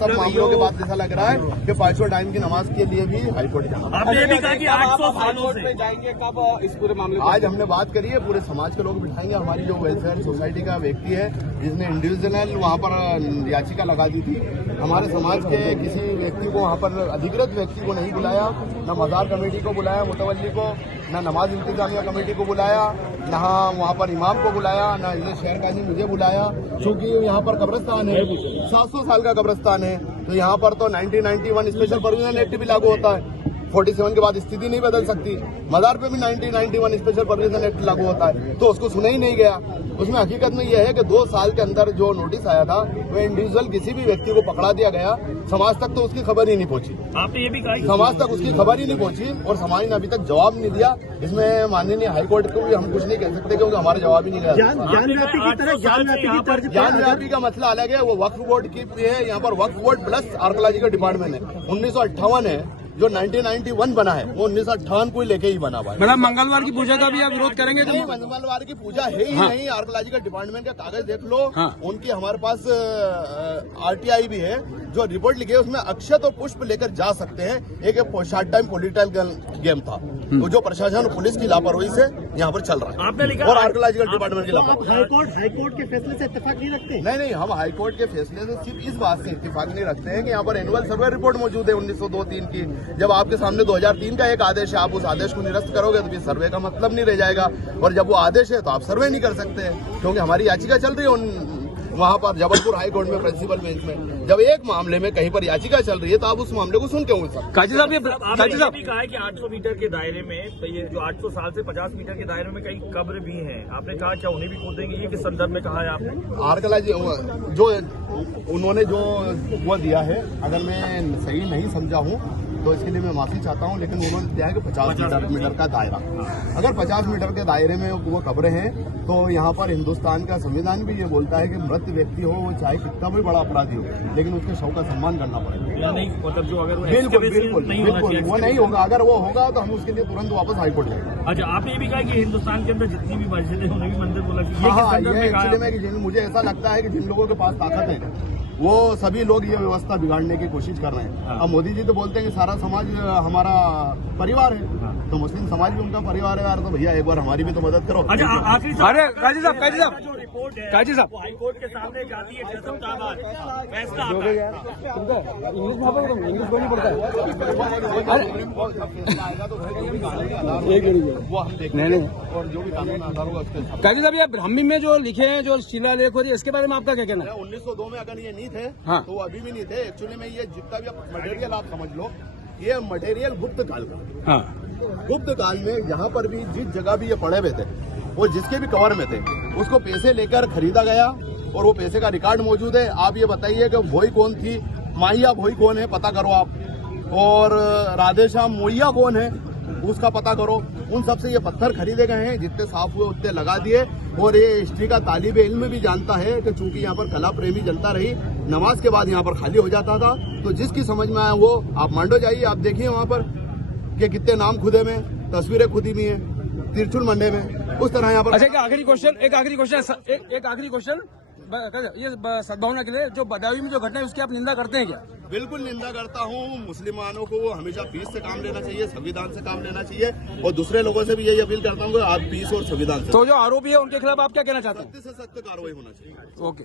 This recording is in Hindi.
सब मामलों के बाद ऐसा लग रहा है कि 500 टाइम की नमाज के लिए भी हाईकोर्ट जाना। आपने ये भी कहा कि 800 सालों से जाएंगे, कब इस पूरे मामले आज हमने बात करी है, पूरे समाज के लोग बिठाएंगे। हमारी जो वेलफेयर सोसाइटी का व्यक्ति है जिसने इंडिविजुअल वहाँ पर याचिका लगा दी थी, हमारे समाज के किसी व्यक्ति को वहाँ पर अधिकृत व्यक्ति को नहीं बुलाया, न मजार कमेटी को बुलाया मुतवल्ली को, न नमाज इंतजामिया कमेटी को बुलाया, न वहाँ पर इमाम को बुलाया, न इधर शहर काजी मुझे बुलाया, क्योंकि यहाँ पर कब्रिस्तान है, 700 साल का कब्रिस्तान है। तो यहाँ पर तो 1991 स्पेशल प्रोविजन एक्ट भी लागू होता है। 47 के बाद स्थिति नहीं बदल सकती। मजार पे भी 1991 स्पेशल प्रोविजन एक्ट लागू होता है, तो उसको सुना ही नहीं गया। उसमें हकीकत में यह है कि 2 साल के अंदर जो नोटिस आया था वो इंडिविजुअल किसी भी व्यक्ति को पकड़ा दिया गया, समाज तक तो उसकी खबर ही नहीं पहुंची। आपने ये भी कहा समाज तक उसकी खबर ही नहीं पहुंची और समाज ने अभी तक जवाब नहीं दिया। इसमें माननीय हाईकोर्ट को भी हम कुछ नहीं कह सकते क्योंकि हमारा जवाब ही नहीं गया। ज्ञानव्यापी का मसला अलग है, वो वक्फ बोर्ड की है। यहाँ पर वक्फ बोर्ड प्लस आर्कोलॉजिकल डिपार्टमेंट है। 1958 है जो 1991 बना है, वो 1958 को लेके ही बना हुआ है। मैडम मंगलवार की पूजा का भी आप विरोध करेंगे? नहीं, मंगलवार की पूजा है ही नहीं। आर्कोलॉजिकल डिपार्टमेंट का कागज देख लो। उनकी हमारे पास RTI भी है जो रिपोर्ट लिखी है, उसमें अक्षत और पुष्प लेकर जा सकते हैं। एक शॉर्ट टाइम पॉलिटिकल गेम था, तो जो प्रशासन और पुलिस की लापरवाही से यहाँ पर चल रहा है। आपने लिखा और आर्कोलॉजिकल डिपार्टमेंट की लापरवाही। हाईकोर्ट के फैसले से इत्तेफाक नहीं रखते? नहीं, हम हाईकोर्ट के फैसले से सिर्फ इस बात से इत्तेफाक नहीं रखते हैं कि यहाँ पर एनुअल सर्वे रिपोर्ट मौजूद है 1902-3 की। जब आपके सामने 2003 का एक आदेश है, आप उस आदेश को निरस्त करोगे तो फिर सर्वे का मतलब नहीं रह जाएगा। और जब वो आदेश है तो आप सर्वे नहीं कर सकते, क्योंकि हमारी याचिका चल रही है वहाँ पर जबलपुर हाईकोर्ट में प्रिंसिपल बेंच में। जब एक मामले में कहीं पर याचिका चल रही है तो आप उस मामले को सुन क्यों सकते? काजी साहब, आपने भी कहा है कि 800 मीटर के दायरे में, तो ये जो 800 साल से 50 मीटर के दायरे में कई कब्र भी हैं, आपने कहा क्या उन्हें भी खोदेंगे? ये किस संदर्भ में कहा है आपने? आर्कोलॉजी जो उन्होंने जो वो दिया है, अगर मैं सही नहीं समझा हूँ तो इसके लिए मैं माफी चाहता हूँ, लेकिन उन्होंने दिया है कि 50 मीटर का दायरा। अगर 50 मीटर के दायरे में वो कब्रें हैं तो यहाँ पर हिंदुस्तान का संविधान भी ये बोलता है कि मृत व्यक्ति हो, वो चाहे कितना भी बड़ा अपराधी हो, लेकिन उसके शव का सम्मान करना पड़ेगा। मतलब जो अगर बिल्कुल वो नहीं होगा। अगर वो होगा तो हम उसके लिए तुरंत वापस हाईकोर्ट जाएंगे। अच्छा, आपने ये भी कहा कि हिंदुस्तान के अंदर जितनी भी मस्जिदें उन्हें भी मंदिर बोला कि ये एक्चुअली में मुझे ऐसा लगता है कि जिन लोगों के पास ताकत है वो सभी लोग ये व्यवस्था बिगाड़ने की कोशिश कर रहे हैं। अब मोदी जी तो बोलते हैं कि सारा समाज हमारा परिवार है, तो मुस्लिम समाज भी उनका परिवार है यार, तो भैया एक बार हमारी भी तो मदद करो। अच्छा, आखिरी अरे काजी साहब जो रिपोर्ट है हाईकोर्ट के सामने जाती है 6 सप्ताह बाद फैसला आता है। इंग्लिश बोलनी पड़ता है। वो हम देखेंगे और जो भी कानून आधार होगा उसके हिसाब से। काजी साहब, ये ब्राह्मी में जो लिखे हैं, जो शिलालेख हो रही है, इसके बारे में आपका क्या कहना है? 1902 में अगर ये नहीं थे तो वो अभी भी नहीं थे। एक्चुअली में ये जितना भी मटेरियल आप समझ लो, ये मटेरियल गुप्त काल का। गुप्त काल में जहाँ पर भी जिस जगह भी ये पड़े हुए थे, वो जिसके भी कवर में थे, उसको पैसे लेकर खरीदा गया और वो पैसे का रिकॉर्ड मौजूद है। आप ये बताइए कि भोई कौन थी, माहिया भोई कौन है, पता करो आप, और राधेश्याम मोइया कौन है, उसका पता करो। उन सबसे ये पत्थर खरीदे गए हैं, जितने साफ हुए उतने लगा दिए। और ये हिस्ट्री का तालिब इल्म भी जानता है कि चूंकि यहाँ पर कला प्रेमी जनता रही, नमाज के बाद यहाँ पर खाली हो जाता था, तो जिसकी समझ में आया वो आप मांडो जाइए, आप देखिए वहाँ पर कि कितने नाम खुदे में, तस्वीरें खुदी हुई हैं तिरछुल मंडे में, उस तरह यहाँ पर। अच्छा, एक आखिरी क्वेश्चन ये सद्भावना के लिए, जो बदायूं में जो घटना है उसकी आप निंदा करते हैं क्या? बिल्कुल निंदा करता हूँ। मुसलमानों को हमेशा पीस से काम लेना चाहिए, संविधान से काम लेना चाहिए, और दूसरे लोगों से भी यही अपील करता हूँ कि आप पीस और संविधान से। तो जो आरोपी है उनके खिलाफ आप क्या कहना चाहते हैं? सख्त से सख्त कार्रवाई होना चाहिए। ओके।